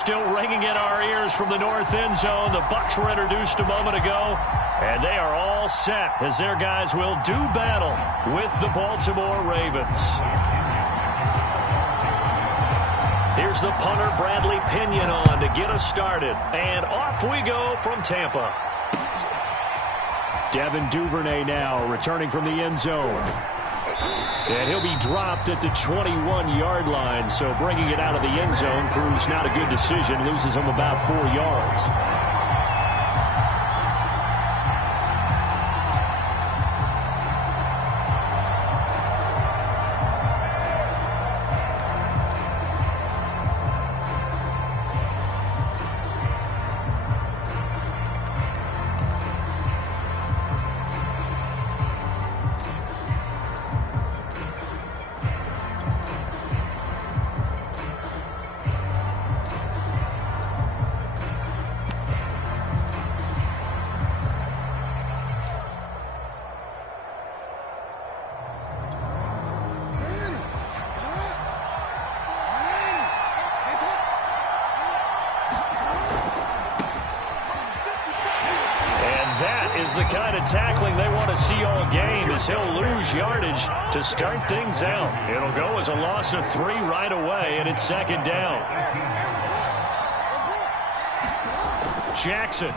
Still ringing in our ears from the north end zone. The Bucs were introduced a moment ago, and they are all set as their guys will do battle with the Baltimore Ravens. Here's the punter, Bradley Pinion, on to get us started. And off we go from Tampa. Devin Duvernay now returning from the end zone. And he'll be dropped at the 21-yard line, so bringing it out of the end zone proves not a good decision. Loses him about 4 yards. Is the kind of tackling they want to see all game, as he'll lose yardage to start things out. It'll go as a loss of 3 right away, and it's second down. Jackson.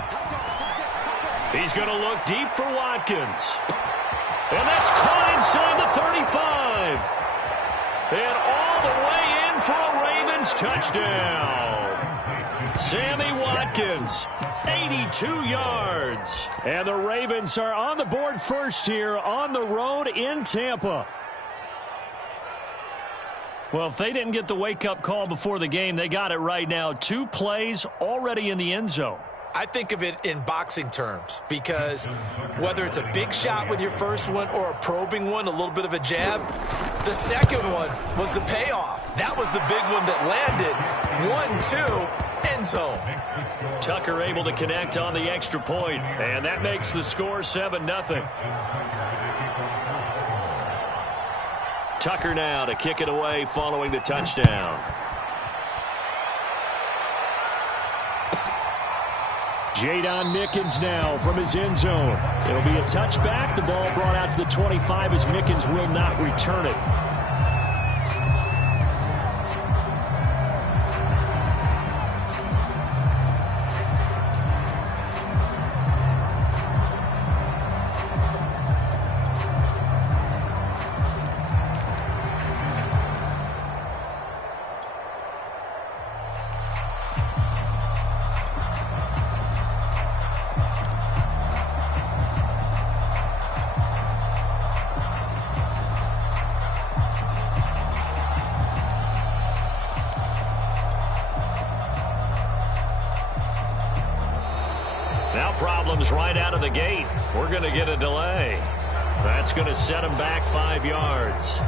He's going to look deep for Watkins. And that's caught inside the 35. And all the way in for a Ravens touchdown. Sammy Watkins, 82 yards. And the Ravens are on the board first here on the road in Tampa. Well, if they didn't get the wake-up call before the game, they got it right now. 2 plays already in the end zone. I think of it in boxing terms, because whether it's a big shot with your first one or a probing one, a little bit of a jab, the second one was the payoff. That was the big one that landed. 1-2, end zone. Tucker able to connect on the extra point, and that makes the score 7-0. Tucker now to kick it away following the touchdown. Jadon Mickens now from his end zone. It'll be a touchback. The ball brought out to the 25 as Mickens will not return it. Now problems right out of the gate. We're going to get a delay. That's going to set him back 5 yards.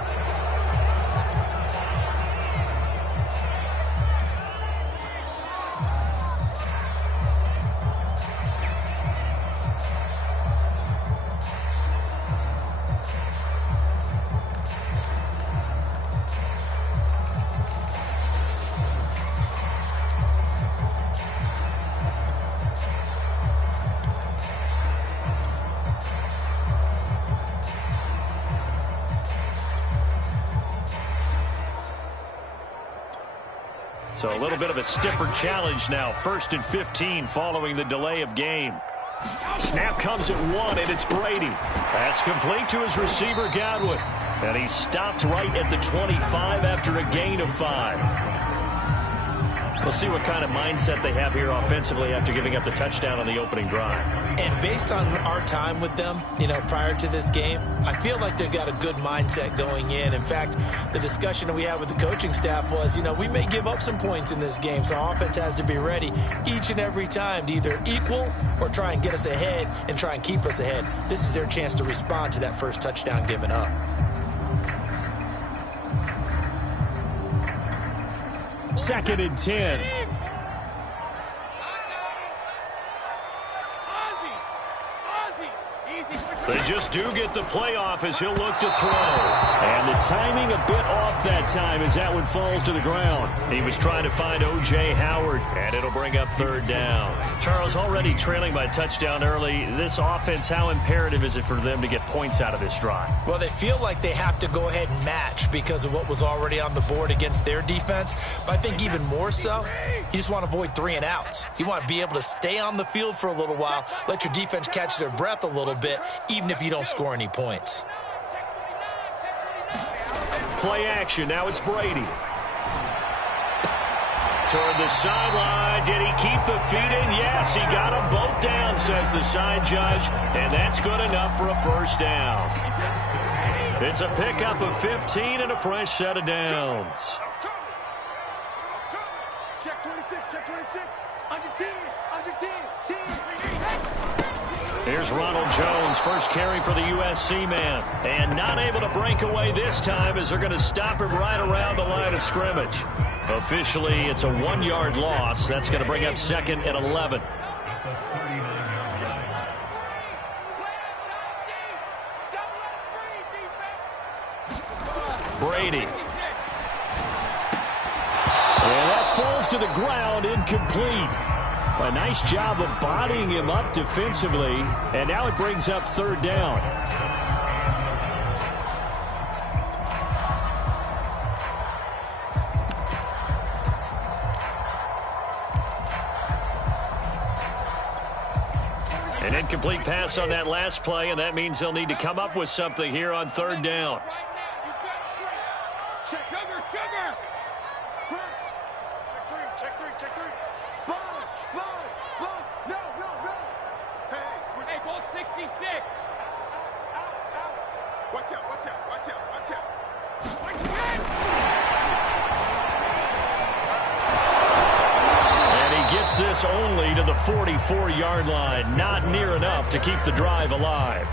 So a little bit of a stiffer challenge now. 1st and 15 following the delay of game. Snap comes at 1, and it's Brady. That's complete to his receiver, Godwin. And he stopped right at the 25 after a gain of 5. We'll see what kind of mindset they have here offensively after giving up the touchdown on the opening drive. And based on our time with them, prior to this game, I feel like they've got a good mindset going in. In fact, the discussion that we had with the coaching staff was, we may give up some points in this game, so our offense has to be ready each and every time to either equal or try and get us ahead and try and keep us ahead. This is their chance to respond to that first touchdown given up. Second and 10. They just do get the playoff as he'll look to throw. And the timing a bit off that time as that one falls to the ground. He was trying to find O.J. Howard, and it'll bring up third down. Charles, already trailing by a touchdown early. This offense, how imperative is it for them to get points out of this drive? Well, they feel like they have to go ahead and match because of what was already on the board against their defense. But I think even more so, you just want to avoid 3 and outs. You want to be able to stay on the field for a little while, let your defense catch their breath a little bit, even if you don't score any points. Play action. Now it's Brady. Toward the sideline. Did he keep the feet in? Yes, he got them both down, says the side judge. And that's good enough for a first down. It's a pickup of 15 and a fresh set of downs. Check 26, check 26. Under 10, under 10, 10. Here's Ronald Jones, first carry for the USC man. And not able to break away this time as they're going to stop him right around the line of scrimmage. Officially, it's a 1-yard loss. That's going to bring up 2nd and 11. Brady. And that falls to the ground, incomplete. A nice job of bodying him up defensively, and now it brings up third down. An incomplete pass on that last play, and that means they'll need to come up with something here on third down. Check sugar, sugar. Check three. Sponge. No. Hey, switch. Hey, ball 66. Out. Watch out. And he gets this only to the 44-yard line. Not near enough to keep the drive alive.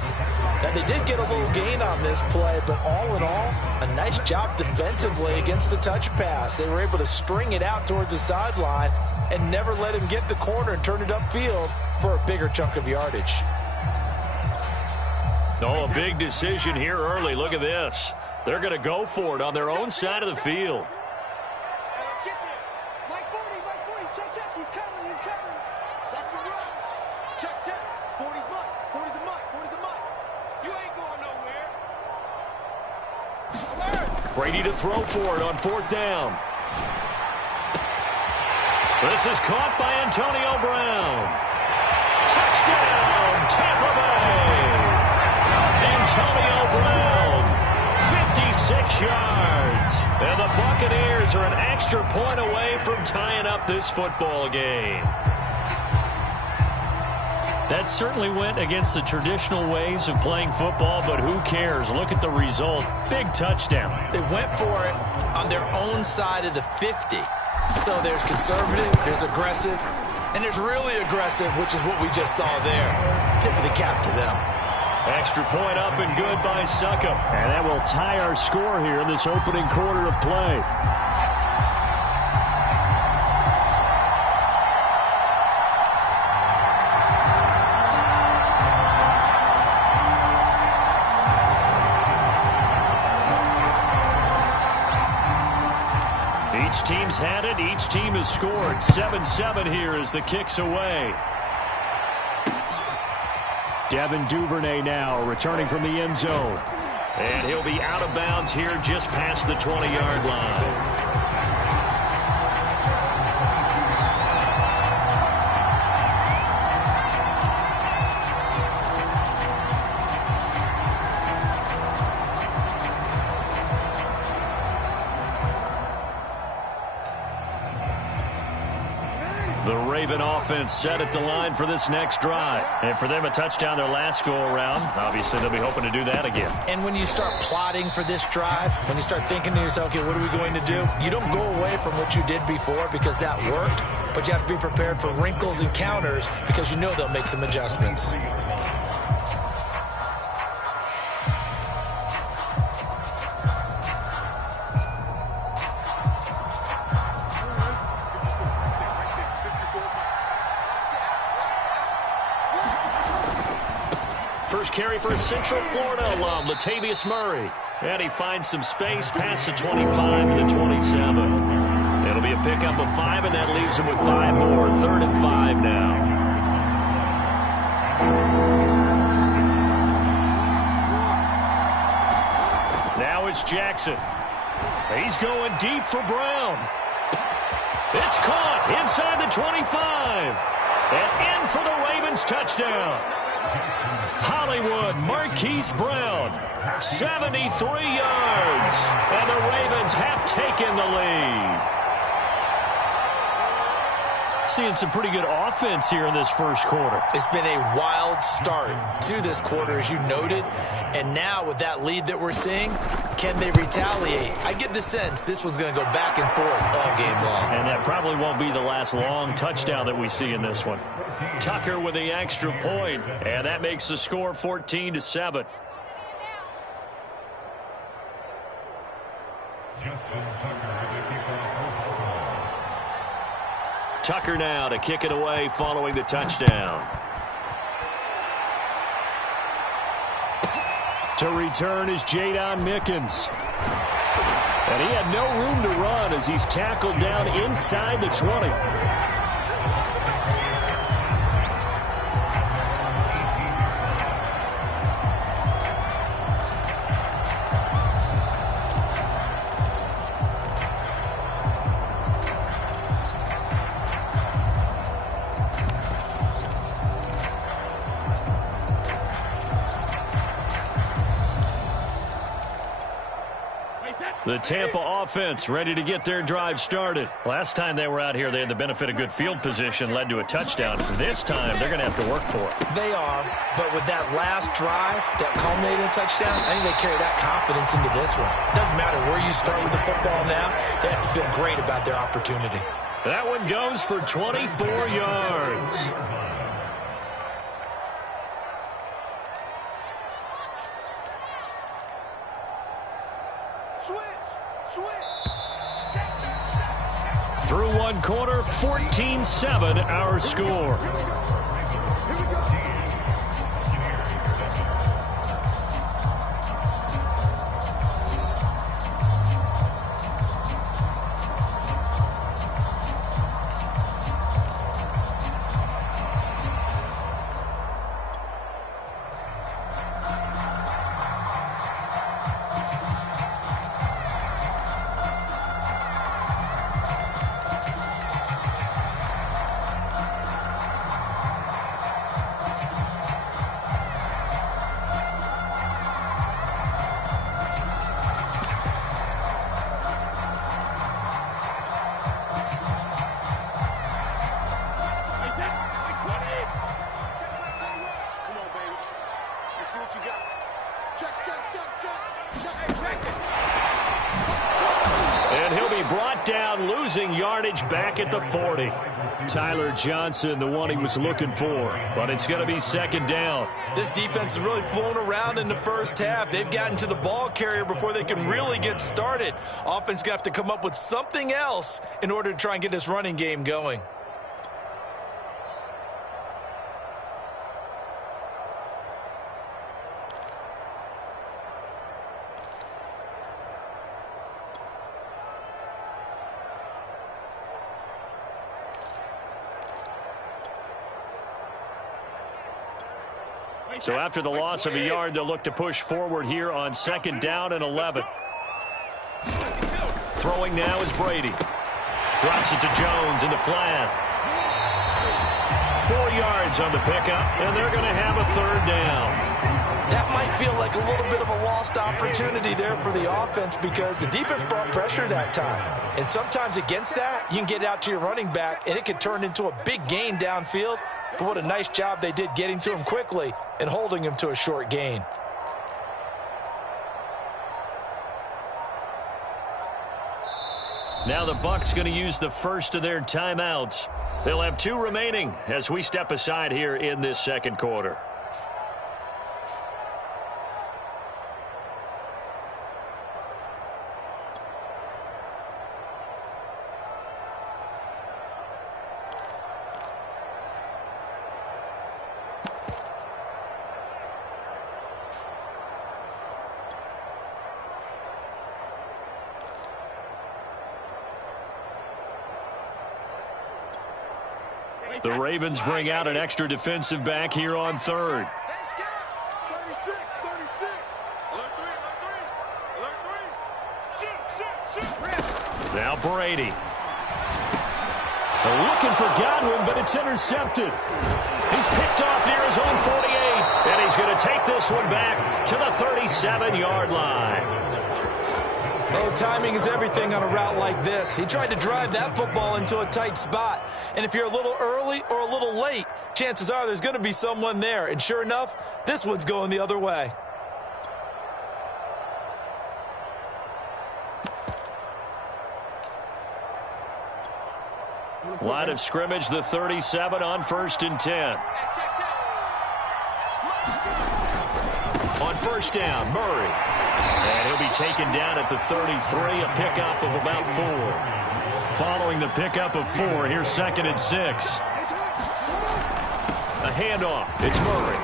Now, they did get a little gain on this play, but all in all, a nice job defensively against the touch pass. They were able to string it out towards the sideline and never let him get the corner and turn it upfield for a bigger chunk of yardage. Oh, a big decision here early. Look at this. They're going to go for it on their own side of the field. Let's get there. Mike 40. Check. He's coming. That's the run. Check. 40's Mike. 40's the Mike. You ain't going nowhere. Brady to throw for it on fourth down. This is caught by Antonio Brown. Touchdown, Tampa Bay. Antonio Brown, 56 yards. And the Buccaneers are an extra point away from tying up this football game. That certainly went against the traditional ways of playing football, but who cares? Look at the result. Big touchdown. They went for it on their own side of the 50. So there's conservative, there's aggressive, and there's really aggressive, which is what we just saw there. Tip of the cap to them. Extra point up and good by Succop. And that will tie our score here in this opening quarter of play. Each team's had it. Each team has scored. 7-7 here as the kick's away. Devin Duvernay now returning from the end zone. And he'll be out of bounds here just past the 20-yard line. The Raven offense set at the line for this next drive. And for them, a touchdown their last go-around. Obviously, they'll be hoping to do that again. And when you start plotting for this drive, when you start thinking to yourself, okay, what are we going to do? You don't go away from what you did before because that worked, but you have to be prepared for wrinkles and counters because you know they'll make some adjustments. First carry for a Central Florida alum, Latavius Murray. And he finds some space past the 25 to the 27. It'll be a pickup of 5, and that leaves him with 5 more. 3rd and 5 now. Now it's Jackson. He's going deep for Brown. It's caught inside the 25. And in for the Ravens touchdown. Hollywood Marquise Brown, 73 yards. And the Ravens have taken the lead. Seeing some pretty good offense here in this first quarter. It's been a wild start to this quarter, as you noted. And now with that lead that we're seeing, can they retaliate? I get the sense this one's going to go back and forth all game long. And that probably won't be the last long touchdown that we see in this one. Tucker with the extra point, and that makes the score 14-7. Tucker now to kick it away following the touchdown. To return is Jadon Mickens. And he had no room to run as he's tackled down inside the 20. The Tampa offense ready to get their drive started. Last time they were out here, they had the benefit of good field position, led to a touchdown. This time, they're going to have to work for it. They are, but with that last drive that culminated in a touchdown, I think they carry that confidence into this one. Doesn't matter where you start with the football now, they have to feel great about their opportunity. That one goes for 24 yards. Through one quarter, 14-7 our score. And he'll be brought down, losing yardage back at the 40. Tyler Johnson, the one he was looking for, but it's going to be 2nd down. This defense has really flown around in the first half. They've gotten to the ball carrier before they can really get started. Offense going to have to come up with something else in order to try and get this running game going. So after the loss of a yard, they'll look to push forward here on 2nd down and 11. Throwing now is Brady. Drops it to Jones in the flat. 4 yards on the pickup, and they're going to have a 3rd down. That might feel like a little bit of a lost opportunity there for the offense because the defense brought pressure that time. And sometimes against that, you can get out to your running back, and it could turn into a big gain downfield. But what a nice job they did getting to him quickly and holding him to a short gain. Now the Bucs going to use the first of their timeouts. They'll have 2 remaining as we step aside here in this 2nd quarter. The Ravens bring out an extra defensive back here on third. 36, 36. Alert three. Now Brady. They're looking for Godwin, but it's intercepted. He's picked off near his own 48, and he's going to take this one back to the 37-yard line. Oh, timing is everything on a route like this. He tried to drive that football into a tight spot. And if you're a little early or a little late, chances are there's going to be someone there. And sure enough, this one's going the other way. Line of scrimmage, the 37 on 1st and 10. On first down, Murray. And he'll be taken down at the 33, a pickup of about 4. Following the pickup of 4, here's 2nd and 6. A handoff. It's Murray.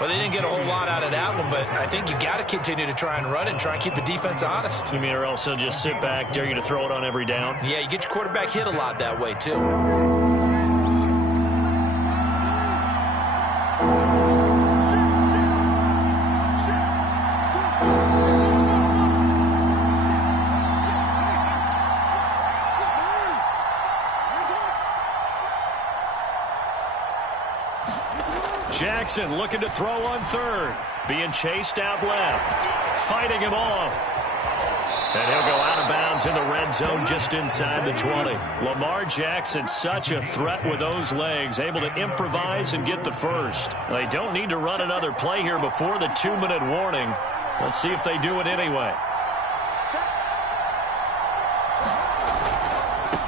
Well, they didn't get a whole lot out of that one, but I think you got to continue to try and run and try and keep the defense honest. You mean or else they'll just sit back, dare you to throw it on every down? Yeah, you get your quarterback hit a lot that way, too. Jackson looking to throw on third. Being chased out left. Fighting him off. And he'll go out of bounds in the red zone just inside the 20. Lamar Jackson, such a threat with those legs. Able to improvise and get the first. They don't need to run another play here before the 2-minute warning. Let's see if they do it anyway.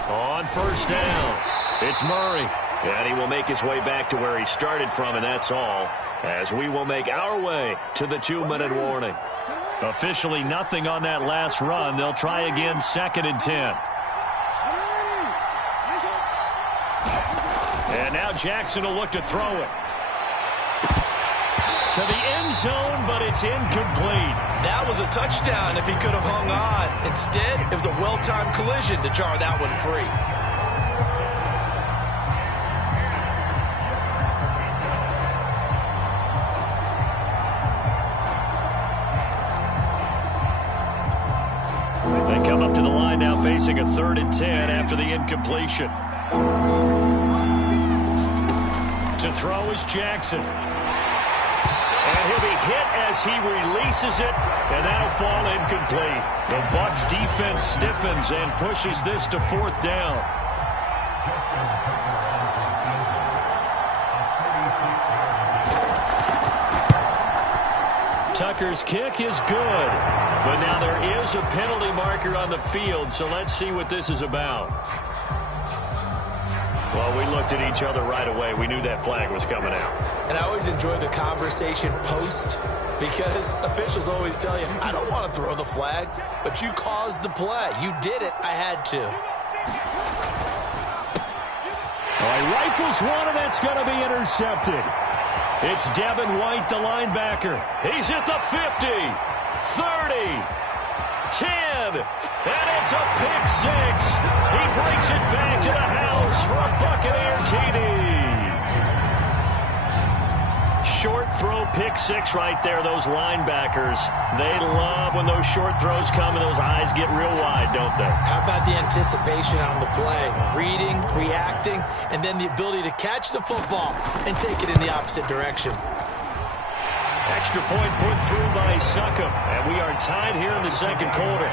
On first down, it's Murray. And he will make his way back to where he started from, and that's all, as we will make our way to the 2-minute warning. Officially nothing on that last run. They'll try again, 2nd and 10. And now Jackson will look to throw it. To the end zone, but it's incomplete. That was a touchdown if he could have hung on. Instead, it was a well-timed collision to jar that one free. They come up to the line now facing a 3rd and 10 after the incompletion. To throw is Jackson. And he'll be hit as he releases it, and that'll fall incomplete. The Bucs defense stiffens and pushes this to 4th down. Tucker's kick is good. But now there is a penalty marker on the field, so let's see what this is about. Well, we looked at each other right away. We knew that flag was coming out. And I always enjoy the conversation post, because officials always tell you, I don't want to throw the flag, but you caused the play. You did it. I had to. All right, rifles one, and that's going to be intercepted. It's Devin White, the linebacker. He's at the 50, 30, 10, and it's a pick 6. He brings it back to the house for a Buccaneer TD. Short throw, pick 6 right there. Those linebackers, they love when those short throws come and those eyes get real wide, don't they? How about the anticipation on the play? Reading, reacting, and then the ability to catch the football and take it in the opposite direction. Extra point put through by Succop, and we are tied here in the 2nd quarter.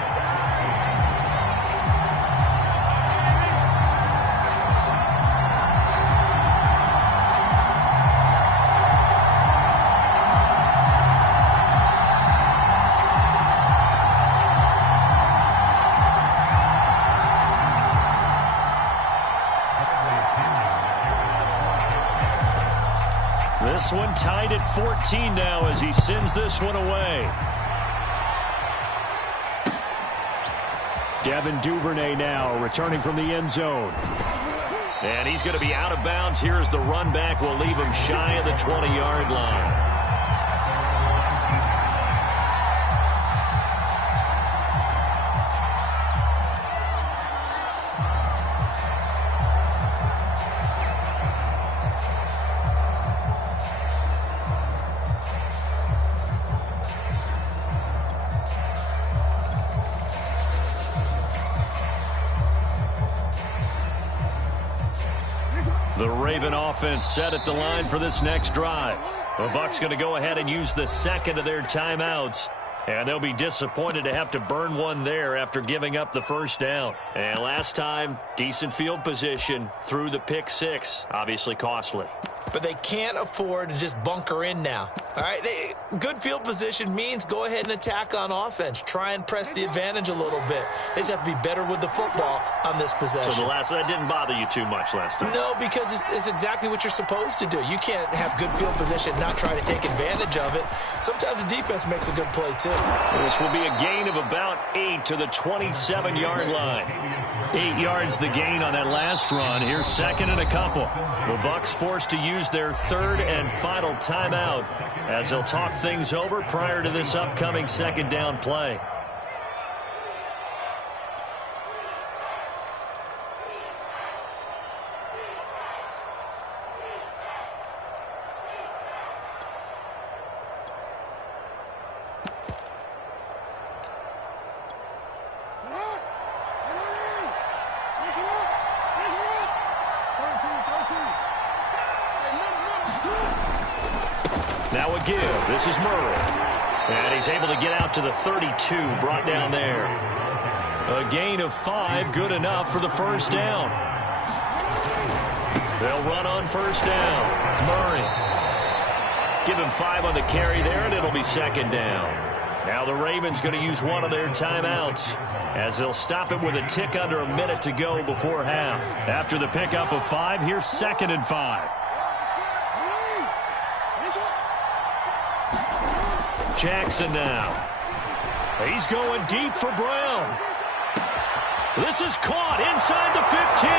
This one tied at 14 now as he sends this one away. Devin Duvernay now returning from the end zone. And he's going to be out of bounds here as the run back will leave him shy of the 20-yard line. The Raven offense set at the line for this next drive. The Bucs going to go ahead and use the second of their timeouts. And they'll be disappointed to have to burn one there after giving up the first down. And last time, decent field position through the pick six. Obviously costly. But they can't afford to just bunker in now. All right, good field position means go ahead and attack on offense. Try and press the advantage a little bit. They just have to be better with the football on this possession. So that didn't bother you too much last time? No, because it's exactly what you're supposed to do. You can't have good field position and not try to take advantage of it. Sometimes the defense makes a good play, too. This will be a gain of about 8 to the 27-yard line. 8 yards the gain on that last run. Here's second and a couple. The Bucs forced to use their third and final timeout as they'll talk things over prior to this upcoming second down play. Now a give. This is Murray. And he's able to get out to the 32, brought down there. A gain of 5, good enough for the first down. They'll run on first down. Murray. Give him 5 on the carry there, and it'll be second down. Now the Ravens going to use one of their timeouts as they'll stop it with a tick under a minute to go before half. After the pickup of 5, here's second and 5. Jackson now. He's going deep for Brown. This is caught inside the 15.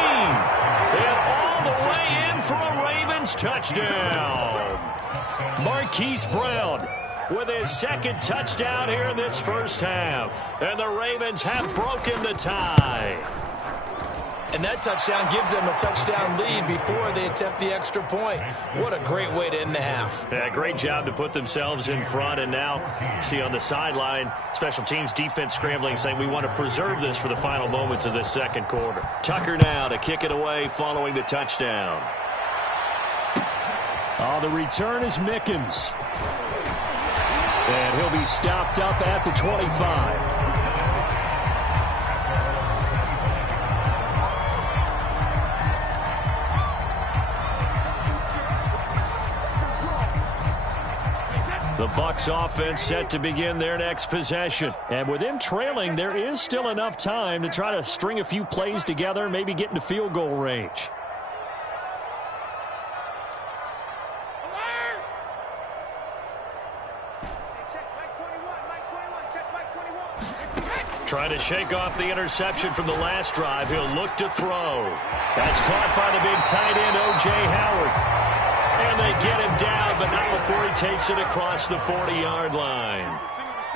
And all the way in for a Ravens touchdown. Marquise Brown with his second touchdown here in this first half. And the Ravens have broken the tie. And that touchdown gives them a touchdown lead before they attempt the extra point. What a great way to end the half. Yeah, great job to put themselves in front. And now, see on the sideline, special teams defense scrambling, saying we want to preserve this for the final moments of this second quarter. Tucker now to kick it away following the touchdown. The return is Mickens. And he'll be stopped up at the 25. The Bucs offense set to begin their next possession. And with them trailing, there is still enough time to try to string a few plays together, maybe get into field goal range. Trying to shake off the interception from the last drive. He'll look to throw. That's caught by the big tight end, O.J. Howard. And they get him down, but not before he takes it across the 40-yard line.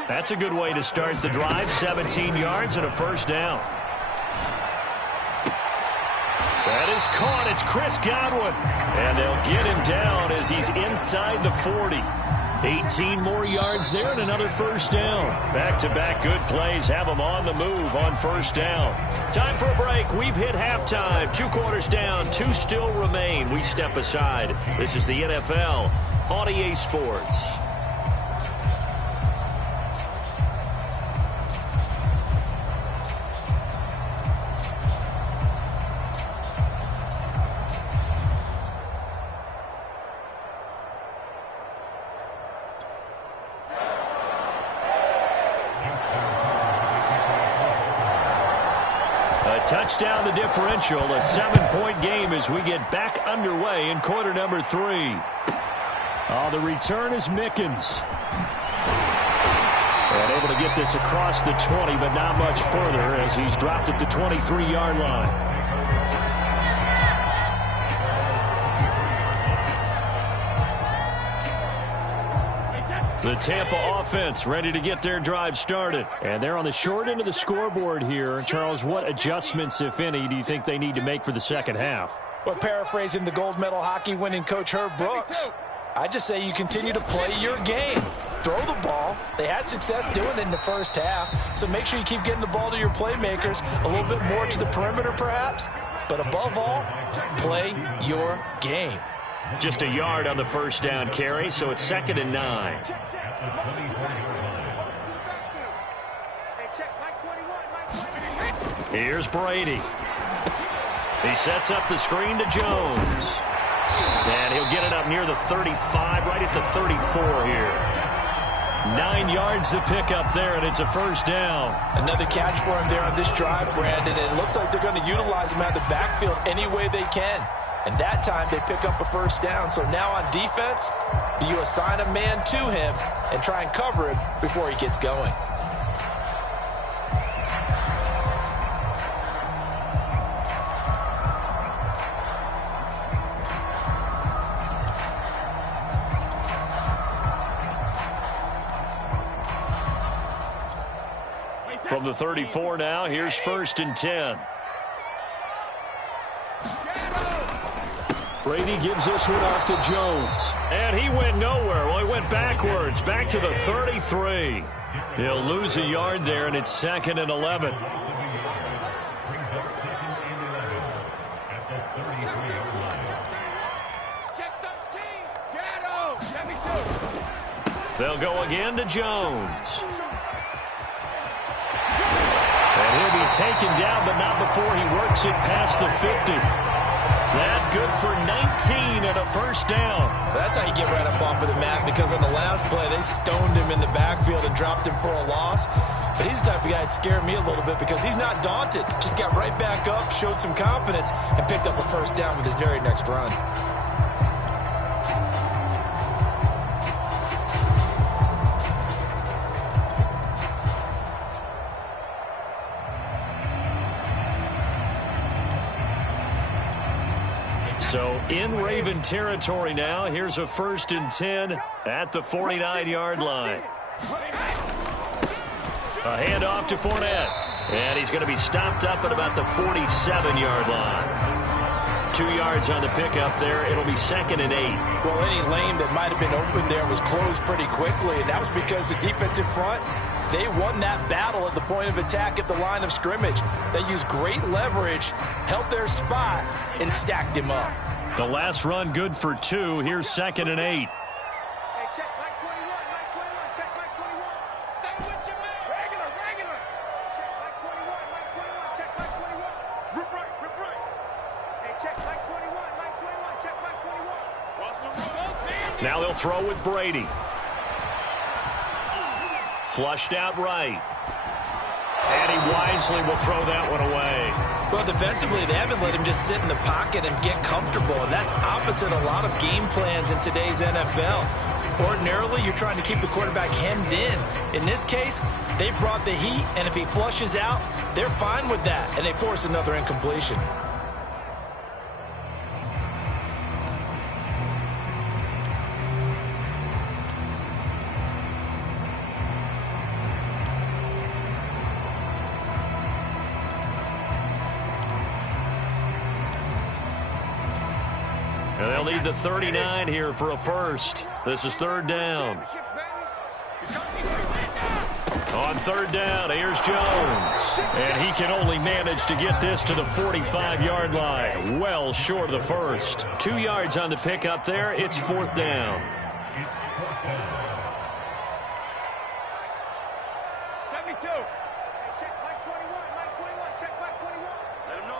That's a good way to start the drive. 17 yards and a first down. That is caught. It's Chris Godwin. And they'll get him down as he's inside the 40. 18 more yards there and another first down. Back-to-back good plays have them on the move on first down. Time for a break. We've hit halftime. 2 quarters down. 2 still remain. We step aside. This is the NFL on EA Sports. Touchdown the differential, a 7-point game as we get back underway in quarter number 3. The return is Mickens. And able to get this across the 20, but not much further as he's dropped at the 23-yard line. The Tampa offense ready to get their drive started. And they're on the short end of the scoreboard here. Charles, what adjustments, if any, do you think they need to make for the second half? Well, paraphrasing the gold medal hockey winning coach Herb Brooks, I just say you continue to play your game. Throw the ball. They had success doing it in the first half. So make sure you keep getting the ball to your playmakers. A little bit more to the perimeter, perhaps. But above all, play your game. Just a yard on the first down carry, so it's 2nd and 9. Here's Brady. He sets up the screen to Jones. And he'll get it up near the 35, right at the 34 here. 9 yards to pick up there, and it's a first down. Another catch for him there on this drive, Brandon, and it looks like they're going to utilize him out of the backfield any way they can. And that time they pick up a first down. So now on defense, do you assign a man to him and try and cover him before he gets going? From the 34 now, here's 1st and 10. Brady gives this one off to Jones. And he went nowhere. Well, he went backwards, back to the 33. He'll lose a yard there, and it's 2nd and 11. They'll go again to Jones. And he'll be taken down, but not before he works it past the 50. That good for 19 and a first down. That's how you get right up off of the mat, because on the last play, they stoned him in the backfield and dropped him for a loss. But he's the type of guy that scared me a little bit because he's not daunted. Just got right back up, showed some confidence, and picked up a first down with his very next run. So in Raven territory now, here's a 1st and 10 at the 49-yard line. A handoff to Fournette. And he's going to be stopped up at about the 47-yard line. 2 yards on the pickup there. It'll be 2nd and 8. Well, any lane that might have been open there was closed pretty quickly, and that was because the defensive front, they won that battle at the point of attack at the line of scrimmage. They used great leverage, held their spot, and stacked him up. The last run good for 2. Here's 2nd and 8. Hey, check Mike 21, Mike 21, check Mike 21. Stay with your man. Regular. Check Mike 21, Mike 21, check Mike 21. Rip right. Hey, check Mike 21, Mike 21, check Mike 21. Watch the run. Now they'll throw with Brady. Flushed out right. And he wisely will throw that one away. Well, defensively, they haven't let him just sit in the pocket and get comfortable, and that's opposite a lot of game plans in today's NFL. Ordinarily, you're trying to keep the quarterback hemmed in. In this case, they brought the heat, and if he flushes out, they're fine with that, and they force another incompletion. And they'll need the 39 here for a first. This is 3rd down. On 3rd down, here's Jones. And he can only manage to get this to the 45-yard line. Well short of the first. 2 yards on the pickup there. It's 4th down. 72. Hey, check Mike 21, Mike 21, check Mike 21. Let him know.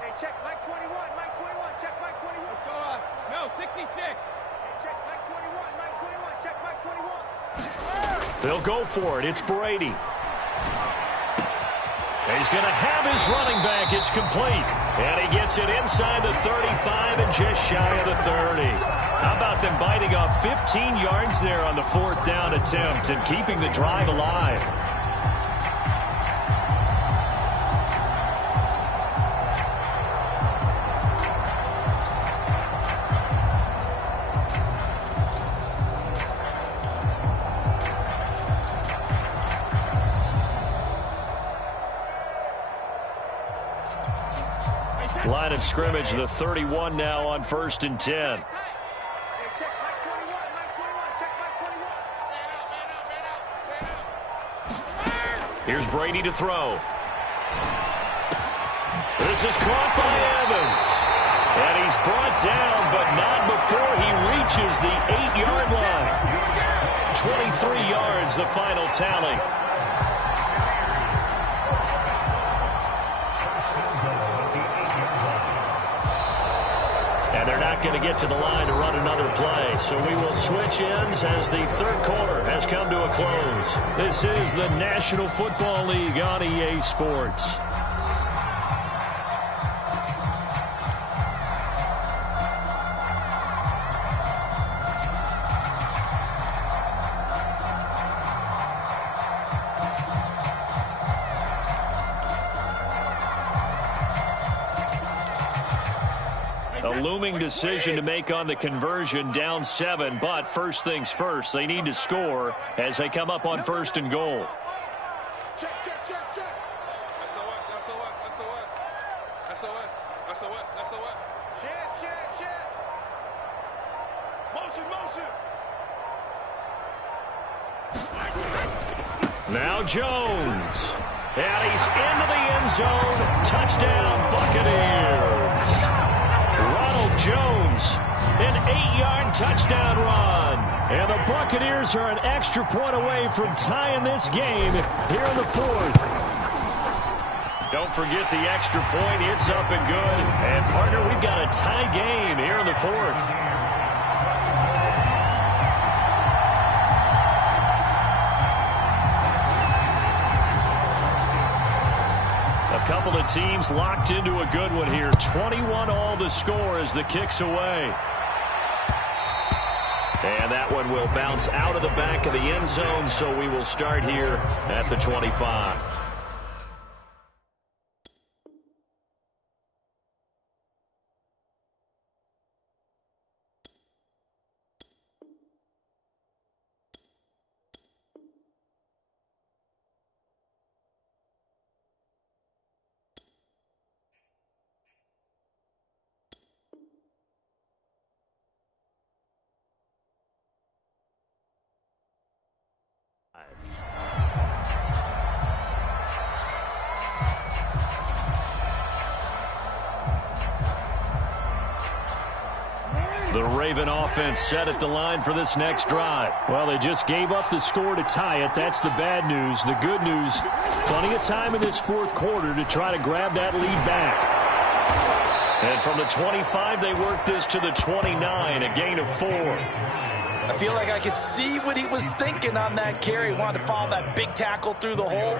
Hey, check Mike 21, Mike 21, check Mike 21. What's going on? No, 66. Hey, check Mike 21, Mike 21, check Mike 21. They'll go for it. It's Brady. He's going to have his running back. It's complete. And he gets it inside the 35 and just shy of the 30. How about them biting off 15 yards there on the 4th down attempt and keeping the drive alive? Line of scrimmage, the 31 now on 1st and 10. Hey, check Mike 21, Mike 21, check Mike 21. Here's Brady to throw. This is caught by Evans. And he's brought down, but not before he reaches the 8-yard line. 23 yards, the final tally. And they're not going to get to the line to run another play. So we will switch ends as the third quarter has come to a close. This is the National Football League on EA Sports. Looming decision to make on the conversion, down 7, but first things first, they need to score as they come up on 1st and goal. Check, check, check, check. SOS, SOS, SOS. SOS, SOS, SOS. Shift, shift, shift. Motion, motion. Now Jones. And he's into the end zone. Touchdown, Buccaneers. Ronald Jones, an 8-yard touchdown run. And the Buccaneers are an extra point away from tying this game here in the 4th. Don't forget the extra point. It's up and good. And, partner, we've got a tie game here in the 4th. Couple of teams locked into a good one here. 21-all the score as the kick's away. And that one will bounce out of the back of the end zone, so we will start here at the 25. The Raven offense set at the line for this next drive. Well, they just gave up the score to tie it. That's the bad news. The good news, plenty of time in this 4th quarter to try to grab that lead back. And from the 25, they worked this to the 29, a gain of 4. I feel like I could see what he was thinking on that carry. Wanted to follow that big tackle through the hole.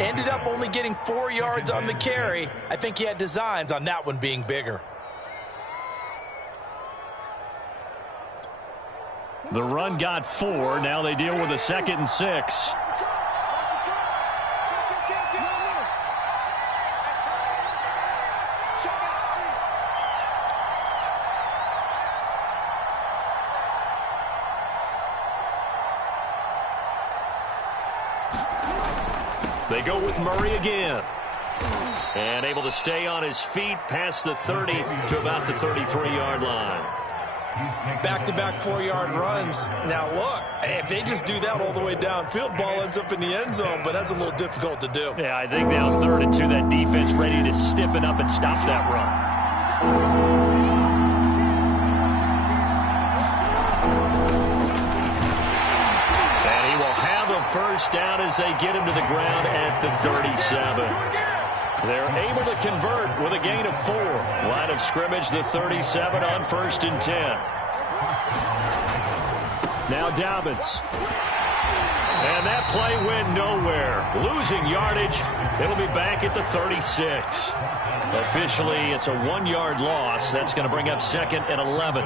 Ended up only getting 4 yards on the carry. I think he had designs on that one being bigger. The run got 4. Now they deal with a 2nd and 6. They go with Murray again. And able to stay on his feet past the 30 to about the 33-yard line. Back-to-back 4-yard runs. Now, look, if they just do that all the way downfield, ball ends up in the end zone, but that's a little difficult to do. Yeah, I think now 3rd and 2, that defense ready to stiffen up and stop that run. And he will have a first down as they get him to the ground at the 37. They're able to convert with a gain of 4. Line of scrimmage, the 37 on 1st and 10. Now Dobbins. And that play went nowhere. Losing yardage. It'll be back at the 36. Officially, it's a 1-yard loss. That's going to bring up 2nd and 11.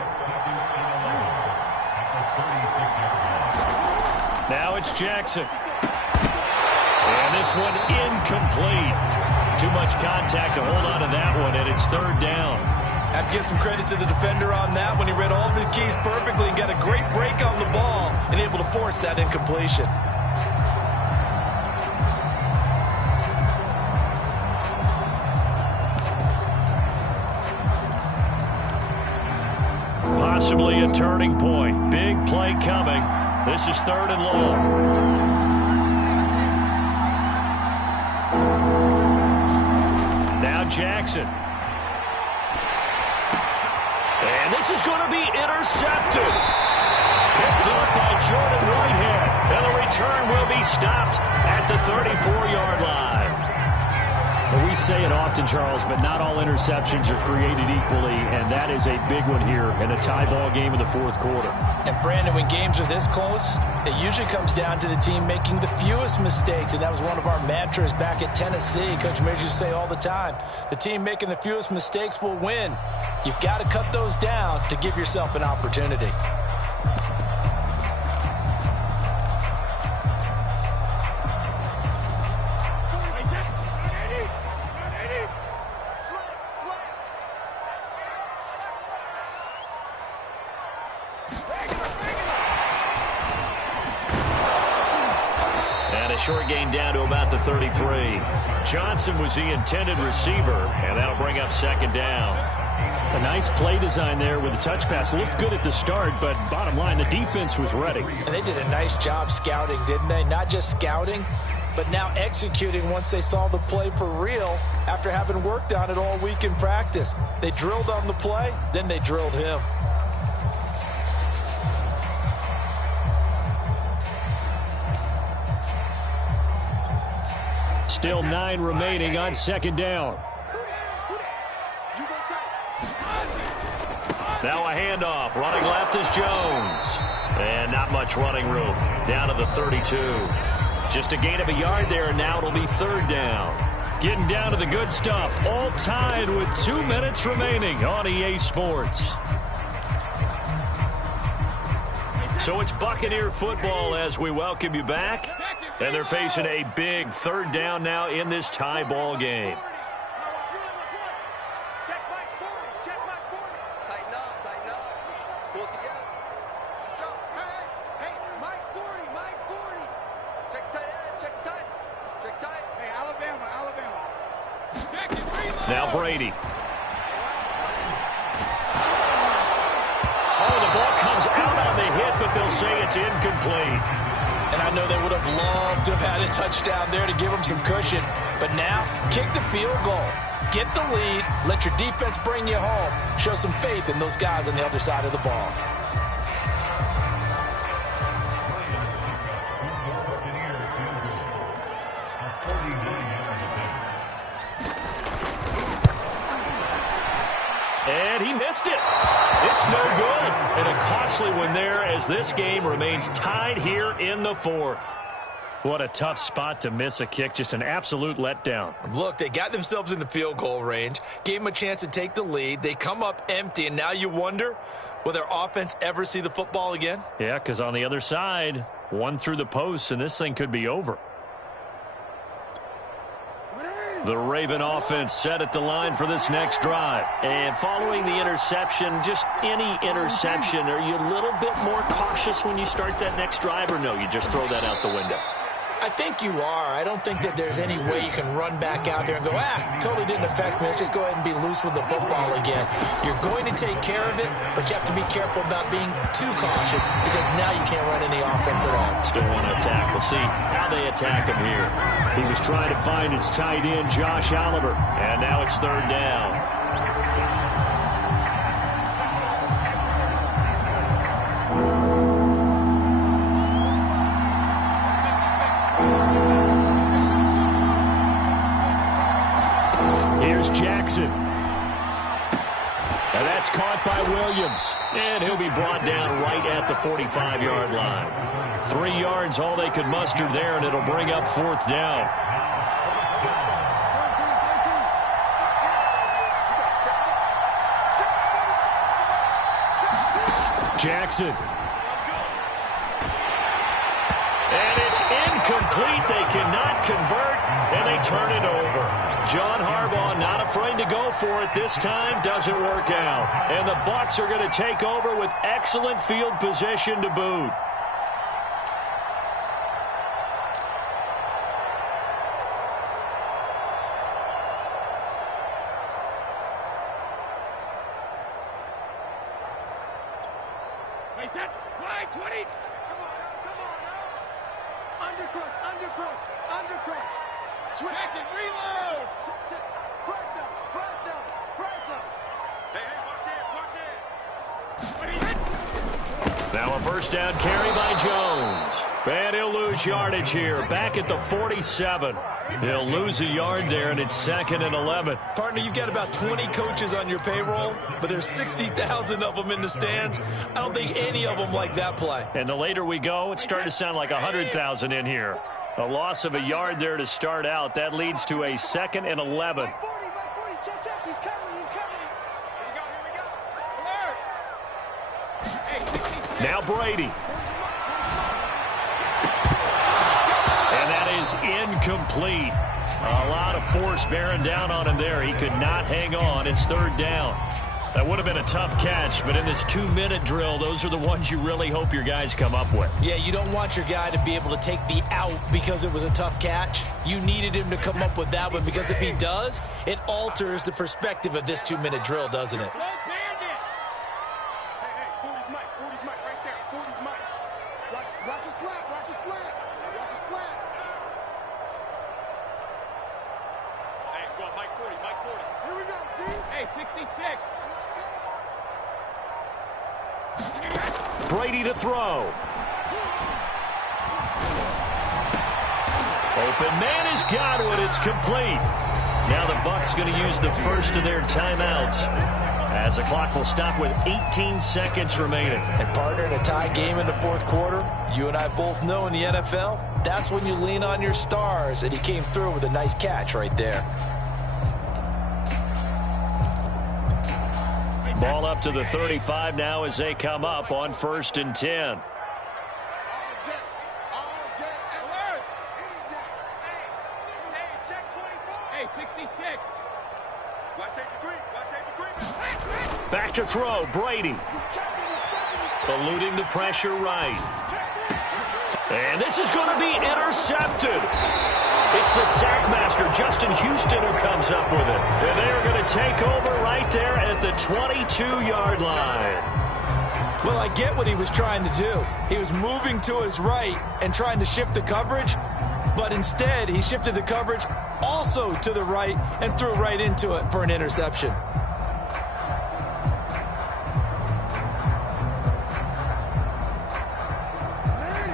Now it's Jackson. And this one incomplete. Too much contact to hold on to that one, and it's 3rd down. I have to give some credit to the defender on that when he read all of his keys perfectly and got a great break on the ball and able to force that incompletion. Possibly a turning point. Big play coming. This is 3rd and long. Jackson. And this is going to be intercepted. Picked up by Jordan Whitehead. And the return will be stopped at the 34-yard line. Well, we say it often, Charles, but not all interceptions are created equally, and that is a big one here in a tie ball game in the fourth quarter. And, Brandon, when games are this close, it usually comes down to the team making the fewest mistakes, and that was one of our mantras back at Tennessee. Coach Midge used to say all the time, the team making the fewest mistakes will win. You've got to cut those down to give yourself an opportunity. Short gain down to about the 33. Johnson was the intended receiver, and that'll bring up second down. A nice play design there with a touch pass. Looked good at the start, but bottom line, the defense was ready. And they did a nice job scouting, didn't they? Not just scouting, but now executing once they saw the play for real after having worked on it all week in practice. They drilled on the play, then they drilled him. Still 9 remaining on second down. Now a handoff. Running left is Jones. And not much running room. Down to the 32. Just a gain of a yard there, and now it'll be third down. Getting down to the good stuff. All tied with 2 minutes remaining on EA Sports. So it's Buccaneer football as we welcome you back. And they're facing a big third down now in this tie ball game. Check Mike 40. Check Mike 40. Tighten up, tighten up. Pull it together. Let's go. Hey, Mike 40, Mike 40. Check tight end, check tight. Check tight. Hey, Alabama. Check it, reload. Now Brady. Oh, the ball comes out on the hit, but they'll say it's incomplete. And I know they would have loved to have had a touchdown there to give them some cushion. But now, kick the field goal. Get the lead. Let your defense bring you home. Show some faith in those guys on the other side of the ball. And he missed it. It's no good. And a costly one there as this game remains tied here in the fourth. What a tough spot to miss a kick. Just an absolute letdown. Look, they got themselves in the field goal range, gave them a chance to take the lead. They come up empty, and now you wonder, will their offense ever see the football again? Yeah, because on the other side, one through the post, and this thing could be over. The Raven offense set at the line for this next drive. And following the interception, just any interception, are you a little bit more cautious when you start that next drive, or no, you just throw that out the window? I think you are. I don't think that there's any way you can run back out there and go, totally didn't affect me. Let's just go ahead and be loose with the football again. You're going to take care of it, but you have to be careful about being too cautious because now you can't run any offense at all. Still want to attack. We'll see how they attack him here. He was trying to find his tight end, Josh Oliver. And now it's third down. Jackson. And that's caught by Williams. And he'll be brought down right at the 45-yard line. 3 yards, all they could muster there, and it'll bring up fourth down. Jackson. And it's incomplete. They cannot convert, and they turn it over. John Harbaugh not afraid to go for it this time. Doesn't work out. And the Bucs are going to take over with excellent field position to boot. Wait, that wide 20. Come on. Undercross. Check it, reload. Check. First down. Now a first down carry by Jones. And he'll lose yardage here. Back at the 47. He'll lose a yard there, and it's 2nd and 11. Partner, you've got about 20 coaches on your payroll, but there's 60,000 of them in the stands. I don't think any of them like that play. And the later we go, it's starting to sound like 100,000 in here. A loss of a yard there to start out. That leads to a 2nd and 11. Mike 40, check, he's coming, he's coming. Here we go, alert. Now Brady. And that is incomplete. A lot of force bearing down on him there. He could not hang on. It's 3rd down. That would have been a tough catch, but in this 2-minute drill, those are the ones you really hope your guys come up with. Yeah, you don't want your guy to be able to take the out because it was a tough catch. You needed him to come up with that one, because if he does, it alters the perspective of this 2-minute drill, doesn't it? Hey, 40's Mike right there. 40's Mike. Watch your slap, watch your slap. Watch your slap. Hey, go on, Mike 40. Here we go, D. Hey, 66. Brady to throw. Open man is Godwin. It's complete. Now the Bucs going to use the first of their timeouts, as the clock will stop with 18 seconds remaining. And partner, in a tie game in the 4th quarter, you and I both know in the NFL, that's when you lean on your stars, and he came through with a nice catch right there. Ball up to the 35 now as they come up on 1st and 10. All day, alert. Hey, check 24. Hey, 66. Watch safety green. Back to throw, Brady. Eluding the pressure right. And this is going to be intercepted. It's the sack master, Justin Houston, who comes up with it. And they are going to take over right there at the 22-yard line. Well, I get what he was trying to do. He was moving to his right and trying to shift the coverage, but instead he shifted the coverage also to the right and threw right into it for an interception.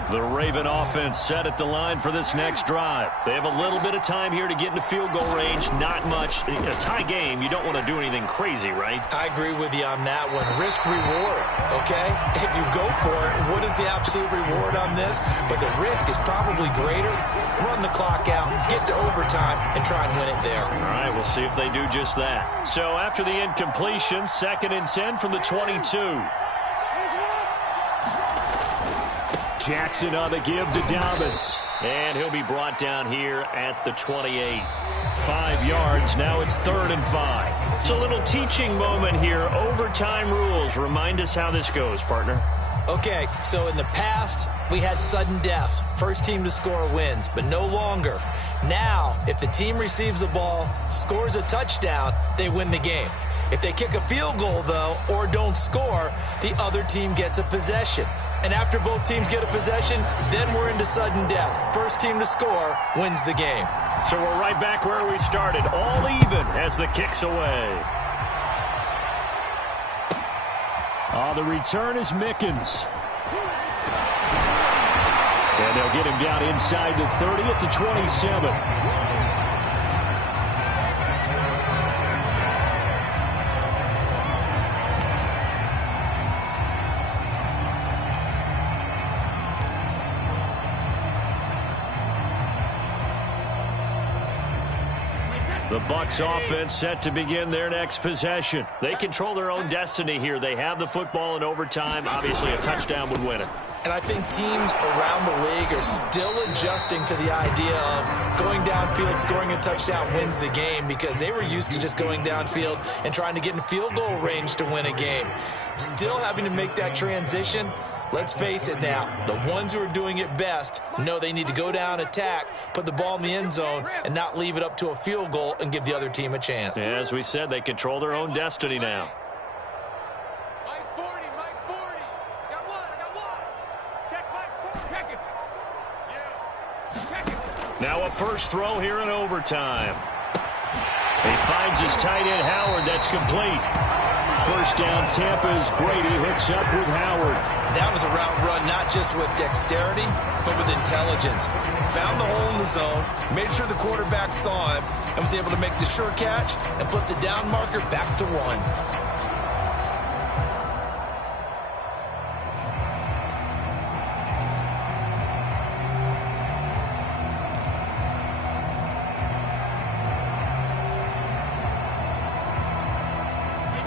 The Raven offense set at the line for this next drive. They have a little bit of time here to get into field goal range. Not much. In a tie game, you don't want to do anything crazy, right? I agree with you on that one. Risk reward, okay? If you go for it, what is the absolute reward on this? But the risk is probably greater. Run the clock out, get to overtime, and try and win it there. All right, we'll see if they do just that. So after the incompletion, 2nd and 10 from the 22. Jackson on the give to Dobbins. And he'll be brought down here at the 28. 5 yards. Now it's 3rd and 5. It's a little teaching moment here. Overtime rules. Remind us how this goes, partner. Okay, so in the past, we had sudden death. First team to score wins, but no longer. Now, if the team receives the ball, scores a touchdown, they win the game. If they kick a field goal, though, or don't score, the other team gets a possession. And after both teams get a possession, then we're into sudden death. First team to score wins the game. So we're right back where we started, all even as the kick's away. The return is Mickens. And they'll get him down inside the 30 at the 27. The Bucs offense set to begin their next possession. They control their own destiny here. They have the football in overtime. Obviously, a touchdown would win it. And I think teams around the league are still adjusting to the idea of going downfield, scoring a touchdown wins the game, because they were used to just going downfield and trying to get in field goal range to win a game. Still having to make that transition. Let's face it now, the ones who are doing it best know they need to go down, attack, put the ball in the end zone, and not leave it up to a field goal and give the other team a chance. Yeah, as we said, they control their own destiny now. Mike 40. I got one. Check Mike 40. Check it. Yeah. Check it. Now a first throw here in overtime. He finds his tight end, Howard. That's complete. first down, Tampa's Brady hooks up with Howard. That was a route run, not just with dexterity, but with intelligence. Found the hole in the zone, made sure the quarterback saw him, and was able to make the sure catch and flip the down marker back to 1.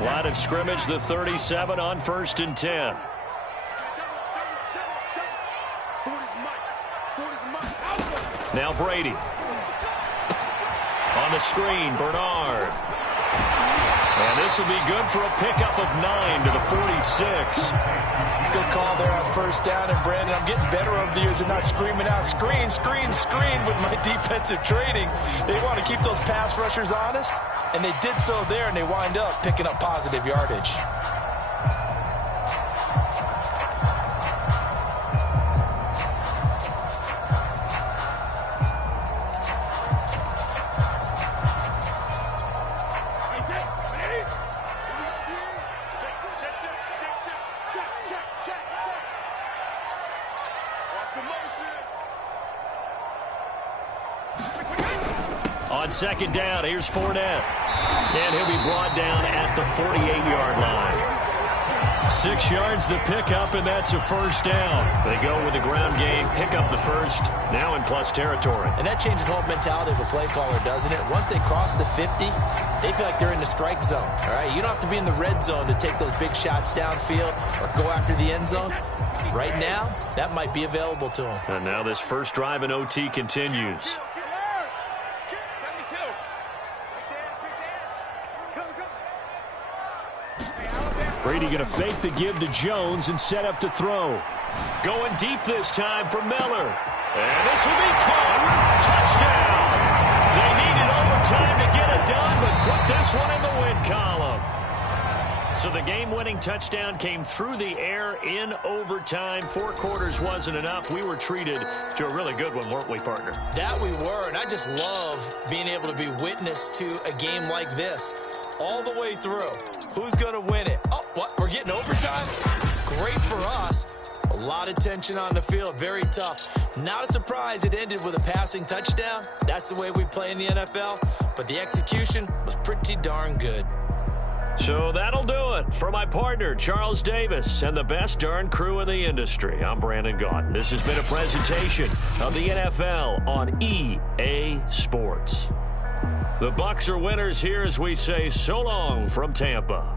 Line of scrimmage, the 37 on 1st and 10. Now Brady. On the screen, Bernard. And this will be good for a pickup of 9 to the 46. Good call there on first down. And, Brandon, I'm getting better over the years and not screaming out, screen, screen, screen with my defensive training. They want to keep those pass rushers honest, and they did so there, and they wind up picking up positive yardage. On second down, here's Fournette. And he'll be brought down at the 48-yard line. 6 yards the pickup, and that's a first down. They go with the ground game, pick up the first, now in plus territory. And that changes the whole mentality of a play caller, doesn't it? Once they cross the 50, they feel like they're in the strike zone. All right, you don't have to be in the red zone to take those big shots downfield or go after the end zone. Right now, that might be available to them. And now this first drive in OT continues. Brady going to fake the give to Jones and set up to throw. Going deep this time for Miller. And this will be caught. Touchdown. They needed overtime to get it done, but put this one in the win column. So the game-winning touchdown came through the air in overtime. 4 quarters wasn't enough. We were treated to a really good one, weren't we, partner? That we were, and I just love being able to be witness to a game like this all the way through. Who's going to win it? Oh, what? We're getting overtime? Great for us. A lot of tension on the field. Very tough. Not a surprise it ended with a passing touchdown. That's the way we play in the NFL. But the execution was pretty darn good. So that'll do it. For my partner, Charles Davis, and the best darn crew in the industry, I'm Brandon Gaudin. This has been a presentation of the NFL on EA Sports. The Bucs are winners here as we say so long from Tampa.